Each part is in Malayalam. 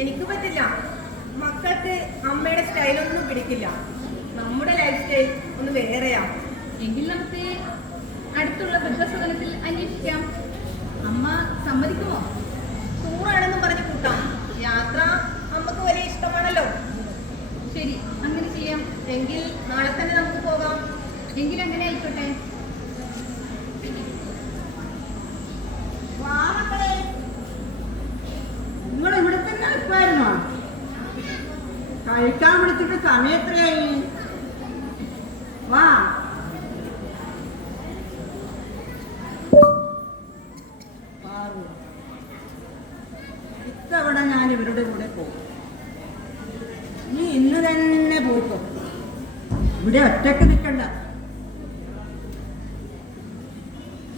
എനിക്ക് പറ്റില്ല. മക്കൾക്ക് അമ്മയുടെ സ്റ്റൈലൊന്നും പിടിക്കില്ല. നമ്മുടെ ലൈഫ് സ്റ്റൈൽ ഒന്ന് വേറെയാ. എങ്കിൽ നമുക്ക് അടുത്തുള്ള വൃദ്ധസദനത്തിൽ അന്വേഷിക്കാം. അമ്മ സമ്മതിക്കുമോ? ടൂറാണെന്നും പറഞ്ഞ് കൂട്ടാം. യാത്ര അമ്മക്ക് വലിയ ഇഷ്ടമാണല്ലോ. ശരി, അങ്ങനെ ചെയ്യാം. എങ്കിൽ നാളെ തന്നെ നമുക്ക് പോകാം. എങ്കിൽ അങ്ങനെ ആയിക്കോട്ടെ. നിങ്ങൾ ഇവിടെ തന്നെ നിൽക്കുമായിരുന്നോ? കഴിക്കാൻ വിളിച്ചിട്ട് സമയം എത്രയായി? വാ. ഇത്തവണ ഞാൻ ഇവരുടെ കൂടെ പോകും. നീ ഇന്ന് തന്നെ പോക്കും. ഇവിടെ ഒറ്റക്ക് നിൽക്കണ്ട.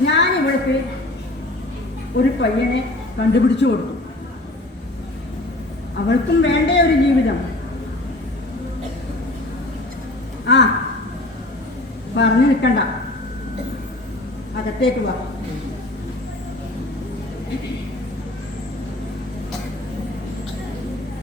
ഞാൻ ഇവിടേക്ക് ഒരു പയ്യനെ കണ്ടുപിടിച്ചു കൊടുത്തു. അവൾക്കും വേണ്ടേ ഒരു ജീവിതം. ആ, പറഞ്ഞു നിൽക്കണ്ട, അകത്തേക്ക് വാ.